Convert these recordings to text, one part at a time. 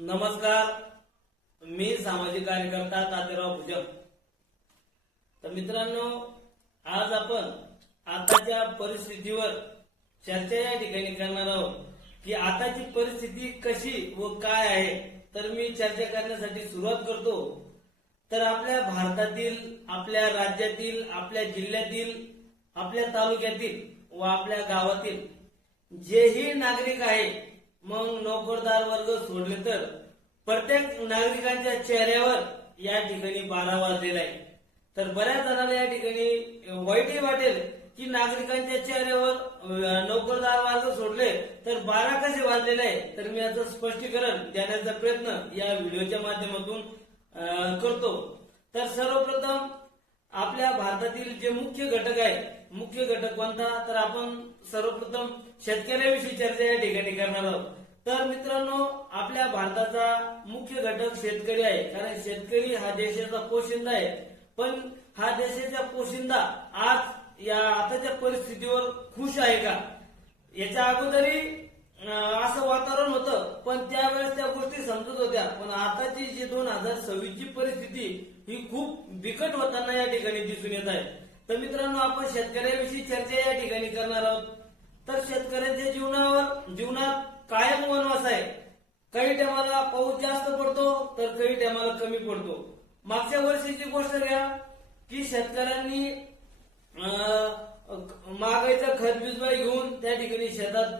नमस्कार, मी सामाजिक कार्यकर्ता तात्याराव भुजबळ। तर मित्रांनो, आज आपण आताच्या परिस्थितीवर चर्चा या ठिकाणी करणार आहोत की आताची परिस्थिती कशी व काय आहे। तर मी चर्चा करण्यासाठी सुरुवात करतो। तर आपल्या भारतातील, आपल्या राज्यातील, आपल्या जिल्ह्यातील, आपल्या तालुक्यातील व आपल्या गावातील जेही नागरिक आहे, मग नोकरदार वर्ग सोडले तर प्रत्येक नागरिकांच्या चेहऱ्यावर या ठिकाणी 12 वाजलेला आहे। तर बऱ्याच जणांना या ठिकाणी वाईटही वाटेल की नागरिकांच्या चेहऱ्यावर नोकरदार वर्ग सोडले तर 12 कसे वाजलेले आहे। तर मी याचं स्पष्टीकरण देण्याचा प्रयत्न या व्हिडिओच्या माध्यमातून करतो। तर सर्वप्रथम आपल्या भारतातील जे मुख्य घटक आहे, मुख्य घटक कोणता, तर आपण सर्वप्रथम शेतकऱ्याविषयी चर्चा या ठिकाणी करणार आहोत। तर मित्रांनो, आपल्या भारताचा मुख्य घटक शेतकरी आहे, कारण शेतकरी हा देशाचा पोशिंदा आहे। पण हा देशाचा पोशिंदा आज या आताच्या परिस्थितीवर खुश आहे का? याच्या अगोदरही असं वातावरण होतं, पण त्यावेळेस त्या गोष्टी समजत होत्या। पण आताची जी 2026 ची परिस्थिती ही खूप बिकट होताना या ठिकाणी दिसून येत आहे। तर मित्रांनो, आपण शेतकऱ्याविषयी चर्चा या ठिकाणी करणार आहोत। तर शेतकऱ्यांच्या जीवनात कायम वनवास आहे। काही टायमाला पाऊस जास्त पडतो तर काही टायमाला कमी पडतो। मागच्या वर्षीची गोष्ट घ्या की शेतकऱ्यांनी महागाईचा खत बिजवाई घेऊन त्या ठिकाणी शेतात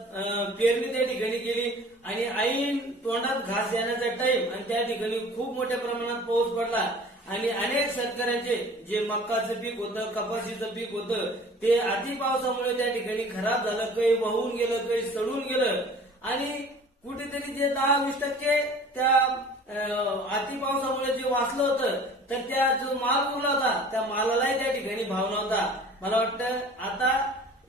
पेरणी त्या ठिकाणी केली आणि ऐन तोंडात घास येण्याचा टाइम आणि त्या ठिकाणी खूप मोठ्या प्रमाणात पाऊस पडला आणि अनेक शेतकऱ्यांचे जे मक्काचं पीक होतं, कपाशीचं पीक होतं, ते अति पावसामुळे त्या ठिकाणी खराब झालं, काही वाहून गेलं, काही सडून गेलं आणि कुठेतरी जे 10-20% त्या अति पावसामुळे जे वाचलं होतं, तर त्या जो माल उरला होता त्या मालालाही त्या ठिकाणी भाव नव्हता। मला वाटतं आता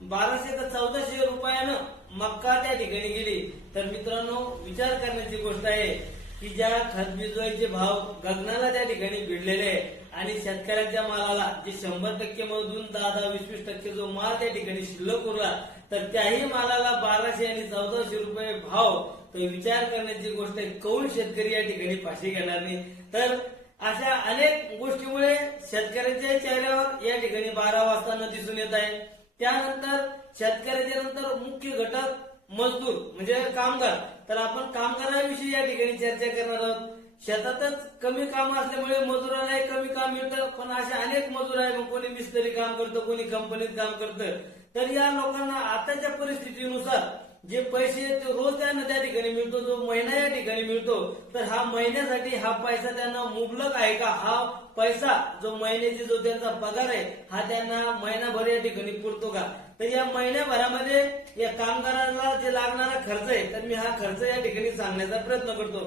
1200 ते 1400 रुपयानं मक्का त्या ठिकाणी गेली। तर मित्रांनो, विचार करण्याची गोष्ट आहे की ज्या खत बिजवाईचे भाव गगनाला त्या ठिकाणी भिडलेले आहे आणि शेतकऱ्यांच्या मालाला जे 100% मधून 10-20% जो माल त्या ठिकाणी शिल्लक उरला, तर त्याही मालाला 1200 आणि 1400 रुपये भाव। तर विचार करण्याची गोष्ट आहे, कौन शेतकरी या ठिकाणी फाशी घेणार नाही। तर अशा अनेक गोष्टीमुळे शेतकऱ्यांच्या चेहऱ्यावर या ठिकाणी 12 वाजताना दिसून येत आहे। त्यानंतर शेतकऱ्याच्या नंतर मुख्य घटक मजदूर म्हणजे कामगार। तर आपण कामगारांविषयी या ठिकाणी चर्चा करणार आहोत। शेतातच कमी काम असल्यामुळे मजुरालाही कमी काम मिळतं, पण असे अनेक मजूर आहे, मग कोणी मिस्त्री काम करतं, कोणी कंपनीत काम करतं। तर या लोकांना आताच्या परिस्थितीनुसार जे पैसे ते रोज त्यांना त्या ठिकाणी मिळतो, जो महिना या ठिकाणी मिळतो, तर हा महिन्यासाठी हा पैसा त्यांना मुबलक आहे का? हा पैसा जो महिन्याची जो त्यांचा पगार आहे हा त्यांना महिनाभर या ठिकाणी पुरतो का? तर या महिन्याभरामध्ये या कामगारांना जे लागणारा खर्च आहे, तर मी हा खर्च या ठिकाणी सांगण्याचा प्रयत्न करतो।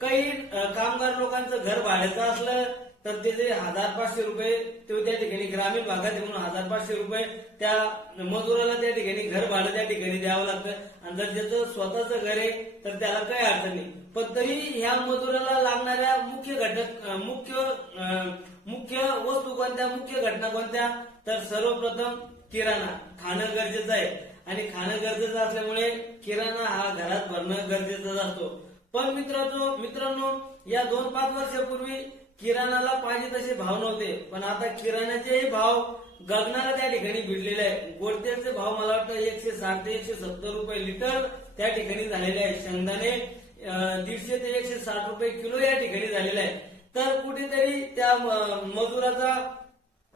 काही कामगार लोकांचं घर भाड्याचं असलं तर त्याचे 1500 रुपये ते त्या ठिकाणी ग्रामीण भागात म्हणून 1500 रुपये त्या मजुराला त्या ठिकाणी घर भाडं त्या ठिकाणी द्यावं लागतं। आणि जर त्याचं स्वतःचं घर आहे तर त्याला काही अडचण नाही, पण तरी ह्या मजुराला लागणाऱ्या मुख्य वस्तू कोणत्या, मुख्य घटना कोणत्या, तर सर्वप्रथम किराणा खाणं गरजेचं आहे आणि खाणं गरजेचं असल्यामुळे किराणा हा घरात भरणं गरजेचं असतो। पण मित्रांनो, या 2-5 वर्षापूर्वी किराणाला पाहिजे तसे भाव नव्हते, पण आता किराण्याचेही भाव गगनाला त्या ठिकाणी भिडलेले आहे। गोड तेलचे भाव मला वाटतं 160 ते 170 रुपये लिटर त्या ठिकाणी झालेले आहे। शेंगदाणे 150 ते 160 रुपये किलो या ठिकाणी झालेला आहे। तर कुठेतरी त्या मजुराचा,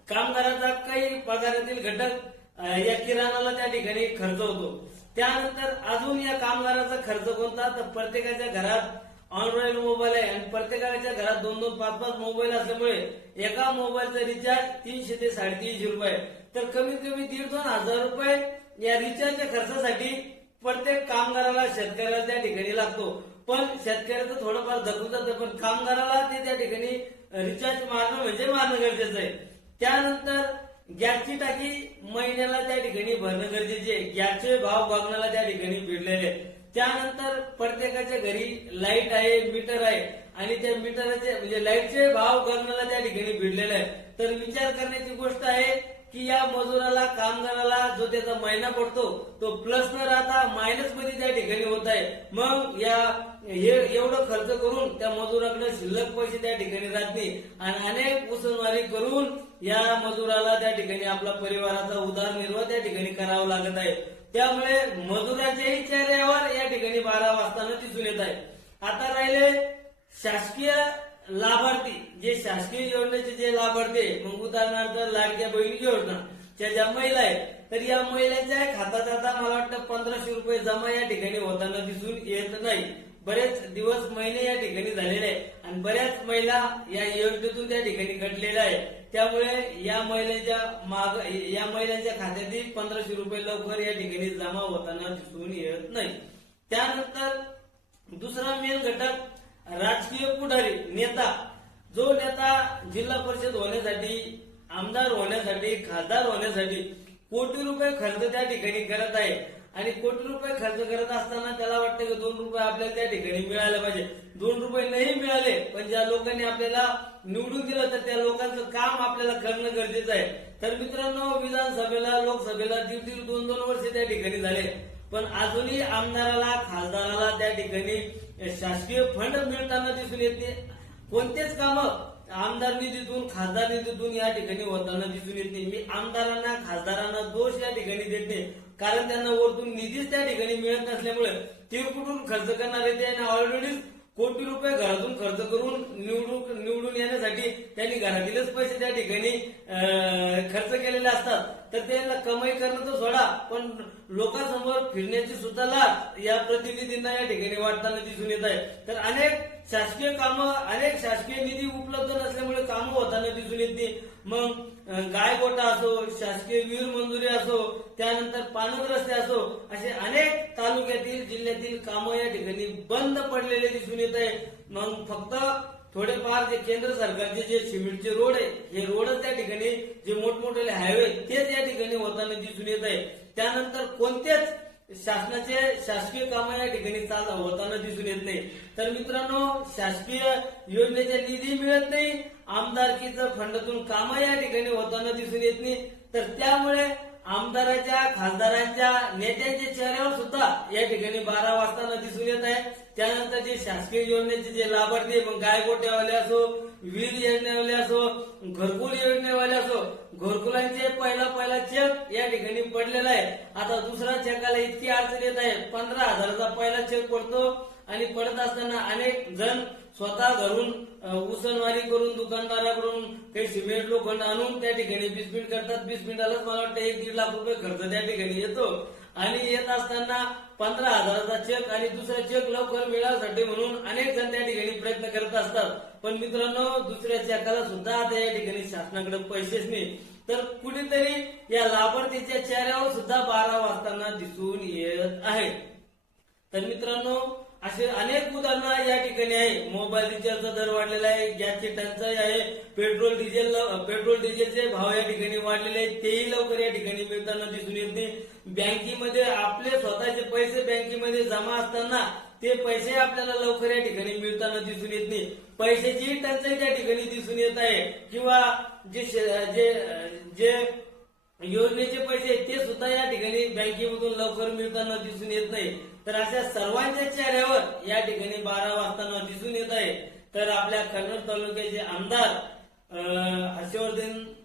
कामगाराचा काही पगारातील घटक या किराणाला त्या ठिकाणी खर्च होतो। त्यानंतर अजून या कामगाराचा खर्च कोणता, तर प्रत्येकाच्या घरात ऑनलाईन मोबाईल आहे आणि प्रत्येकाच्या घरात 2-2, 5-5 मोबाईल असल्यामुळे एका मोबाईलचा रिचार्ज 300 ते 350 रुपये। तर कमीत कमी 1,500 ते 2,000 रुपये या रिचार्जच्या खर्चासाठी प्रत्येक कामगाराला, शेतकऱ्याला त्या ठिकाणी लागतो। पण शेतकऱ्याचं थोडंफार धकून जातं, पण कामगाराला ते त्या ठिकाणी रिचार्ज मारणं म्हणजे मारणं गरजेचं आहे। त्यानंतर गॅसची टाकी महिन्याला त्या ठिकाणी भरणं गरजेचे आहे। गॅसचे भाव गगनाला त्या ठिकाणी भिडलेले आहेत। त्यानंतर प्रत्येकाच्या घरी लाईट आहे, मीटर आहे आणि त्या मीटरचे म्हणजे लाईटचे भाव गगनाला त्या ठिकाणी भिडलेले आहेत। तर विचार करण्याची गोष्ट आहे की या मजुराला कामगाराला जो त्याचा महिना पडतो तो प्लस न राहता मायनस मध्ये त्या ठिकाणी होत आहे. मग हे एवढं खर्च करून त्या मजुराकडे शिल्लक पैसे त्या ठिकाणी राहत नाही आणि अनेक उसनवारी करून या मजुराला त्या ठिकाणी आपला परिवाराचा उदरनिर्वाह त्या ठिकाणी करावा लागत आहे. त्यामुळे मजुराच्याही चेहऱ्यावर या ठिकाणी 12 वाजताना दिसून येत आहे. आता राहिले शासकीय लाभार्थी, जे शासकीय योजनेचे जे लाभार्थी आहे, मग उदाहरणार्थ लाडक्या बहिणी योजना ज्या महिला आहेत, तर या महिलांच्या खात्यात आता मला वाटतं 1500 रुपये जमा या ठिकाणी होताना दिसून येत नाही. बरेच दिवस महिने या ठिकाणी झालेले आहे आणि बऱ्याच महिला या योजनेतून त्या ठिकाणी कटलेल्या आहे. त्यामुळे या महिलांच्या खात्यातील 1500 रुपये लवकर या ठिकाणी जमा होताना दिसून येत नाही. त्यानंतर दुसरा मेन घटक राजकीय पुढारी, नेता. जो नेता जिल्हा परिषद होण्यासाठी, आमदार होण्यासाठी, खासदार होण्यासाठी कोटी रुपये खर्च त्या ठिकाणी करत आहे आणि कोटी रुपये खर्च करत असताना त्याला वाटतं की 2 रुपये आपल्याला त्या ठिकाणी मिळाले पाहिजे. 2 रुपये नाही मिळाले, पण ज्या लोकांनी आपल्याला निवडून दिलं तर त्या लोकांचं काम आपल्याला करणं गरजेचं आहे. तर मित्रांनो, विधानसभेला, लोकसभेला 1.5 2 वर्ष त्या ठिकाणी झाले, पण अजूनही आमदाराला, खासदाराला त्या ठिकाणी शासकीय फंड मिळताना दिसून येते. कोणतेच काम आमदार निधीतून, खासदार निधीतून या ठिकाणी होताना दिसून येत नाही. मी आमदारांना, खासदारांना दोष या ठिकाणी देत नाही, कारण त्यांना वरतून निधीच त्या ठिकाणी मिळत नसल्यामुळे ते कुठून खर्च करणार आहे. त्याने ऑलरेडी कोटी रुपये घरातून खर्च करून निवडून येण्यासाठी त्यांनी घरातीलच पैसे त्या ठिकाणी खर्च केलेले असतात. तर त्यांना कमाई करणं तर सोडा, पण लोकांसमोर फिरण्याची सुद्धा लाच या प्रतिनिधींना या ठिकाणी वाटताना दिसून येत आहे. तर अनेक शासकीय कामं, अनेक शासकीय निधी उपलब्ध नसल्यामुळे कामं होताना दिसून येते. मग गायगोटा असो, शासकीय विहीर मंजुरी असो, त्यानंतर पाणंद रस्ते असो, असे अनेक तालुक्यातील, जिल्ह्यातील कामं या ठिकाणी बंद पडलेले दिसून येत आहे. मग फक्त थोडेफार जे केंद्र सरकारचे जे सिमेंटचे रोड आहे, हे रोडच त्या ठिकाणी, जे मोठमोठे हायवे तेच या ठिकाणी होताना दिसून येत आहे. त्यानंतर कोणतेच शासकीय कामं या ठिकाणी होताना दिसून येत नाही. तर मित्रांनो, शासकीय योजनेचे निधी मिळत नाही, आमदारकीचं फंडातून कामं या ठिकाणी होताना दिसून येत नाही. तर त्यामुळे आमदाराच्या, खासदारांच्या, नेत्यांच्या चेहऱ्यावर सुद्धा या ठिकाणी 12 वाजताना दिसून येत आहे. त्यानंतर जे शासकीय योजनेचे जे लाभार्थी, मग गायगोट्यावाले असो, वीज योजनेवाले असो, घरकुल योजनेवाले असो, घरकुलांचे पहिला चेक या ठिकाणी पडलेला आहे. आता दुसरा चेकाला इतकी अडचण येत आहे. 15,000चा पहिला चेक पडतो आणि पडत असताना अनेक जण स्वतः घरून उसनवारी करून, दुकानदाराकडून काही सिमेंट लोखंड आणून त्या ठिकाणी 20 मिनिट करतात. 20 मिनिटालाच मला वाटतं 1-1.5 लाख रुपये खर्च त्या ठिकाणी येतो आणि येत असताना 15,000चा चेक आणि दुसरा चेक लवकर मिळासाठी म्हणून अनेक जण त्या ठिकाणी प्रयत्न करत असतात. पण मित्रांनो, दुसऱ्या चेकाला सुद्धा आता या ठिकाणी शासनाकडे पैसेच नाही. तर कुठेतरी या लाभार्थीच्या चेहऱ्यावर सुद्धा 12 वाजताना दिसून येत आहे. तर मित्रांनो, असे अनेक उदाहरणं या ठिकाणी आहे. मोबाईल रिचार्जचा दर वाढलेला आहे, गॅसची टंचाई आहे, पेट्रोल डिझेलचे भाव या ठिकाणी वाढलेले आहेत, तेही लवकर या ठिकाणी मिळताना दिसून येत नाही. बँकेमध्ये आपले स्वतःचे पैसे बँकेमध्ये जमा असताना ते पैसे आपल्याला लवकर या ठिकाणी मिळताना दिसून येत नाही. पैशाची टंचाई त्या ठिकाणी दिसून येत आहे, किंवा जे योजनेचे पैसे ते सुद्धा या ठिकाणी बँकेमधून लवकर मिळताना दिसून येत नाही. तर अशा सर्वांच्या चेहऱ्यावर या ठिकाणी 12 वाजताना दिसून येत आहे. तर आपल्या कन्नड तालुक्याचे आमदार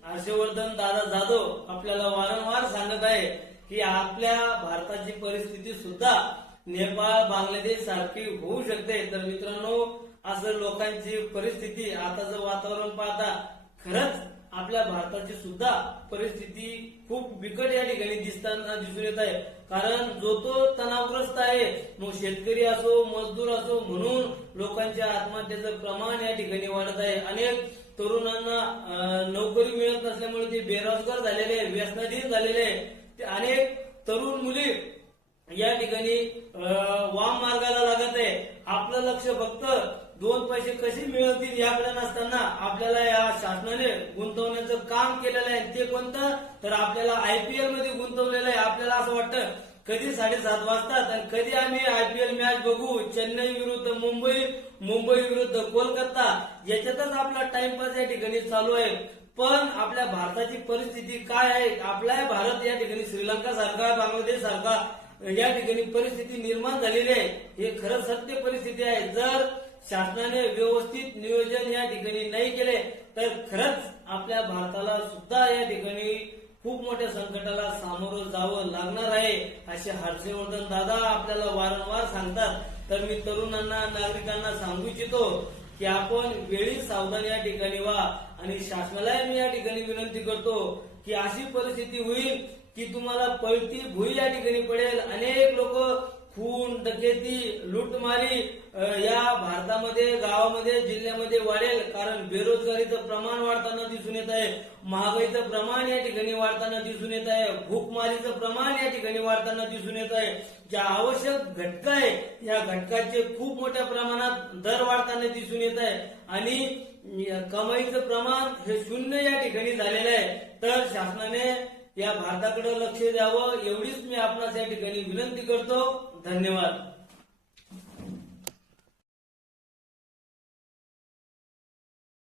हर्षवर्धन दादा जाधव आपल्याला वारंवार सांगत आहे की आपल्या भारताची परिस्थिती सुद्धा नेपाळ, बांगलादेश सारखी होऊ शकते. तर मित्रांनो, असं लोकांची परिस्थिती, आताचं वातावरण पाहता खरंच आपल्या भारताची सुद्धा परिस्थिती खूप बिकट या ठिकाणी दिसून येत आहे. कारण जो तो तणावग्रस्त आहे, मग शेतकरी असो, मजदूर असो, म्हणून लोकांच्या आत्महत्येचं प्रमाण या ठिकाणी वाढत आहे. अनेक तरुणांना नोकरी मिळत नसल्यामुळे ते बेरोजगार झालेले, व्यसनाधीन झालेले. अनेक तरुण मुली या ठिकाणी वाम मार्गाला लागत आहे. आपलं लक्ष फक्त 2 पैसे कसे मिळतील याकडे नसताना आपल्याला या शासनाने गुंतवण्याचं काम केलेलं आहे. ते कोणतं? तर आपल्याला IPL मध्ये गुंतवलेलं आहे. आपल्याला असं वाटतं कधी 7:30 वाजतात आणि कधी आम्ही IPL मॅच बघू, चेन्नई विरुद्ध मुंबई, मुंबई विरुद्ध कोलकाता, याच्यातच आपला टाइमपास या ठिकाणी चालू आहे. पण आपल्या भारताची परिस्थिती काय आहे, आपला भारत या ठिकाणी श्रीलंका सारखा, बांगलादेश सारखा या ठिकाणी परिस्थिती निर्माण झालेली आहे, हे खरं सत्य परिस्थिती आहे. जर शासनाने व्यवस्थित नियोजन या ठिकाणी नाही केले तर खरंच आपल्या भारताला सुद्धा या ठिकाणी खूप मोठ्या संकटाला सामोरं जावं लागणार आहे, असे हर्षवर्धन दादा आपल्याला वारंवार सांगतात. तर मी तरुणांना, नागरिकांना सांगू इच्छितो की आपण वेळी सावधान या ठिकाणी व्हा. आणि शासनाला मी या ठिकाणी विनंती करतो की अशी परिस्थिती होईल की तुम्हाला पळती भुई या ठिकाणी पडेल. अनेक लोक खून, डकेती, लूटमारी या भारतामध्ये, गावामध्ये, जिल्ह्यामध्ये वाढेल. कारण बेरोजगारीचं प्रमाण वाढताना दिसून येत आहे, महागाईचं प्रमाण या ठिकाणी वाढताना दिसून येत आहे, भूकमारीचं प्रमाण या ठिकाणी वाढताना दिसून येत आहे. ज्या आवश्यक घटक आहे या घटकाचे खूप मोठ्या प्रमाणात दर वाढताना दिसून येत आहे आणि कमाईचं प्रमाण हे शून्य या ठिकाणी झालेलं आहे. तर शासनाने या भारताकडे लक्ष द्यावं एवढीच मी आपणास या ठिकाणी विनंती करतो. धन्यवाद.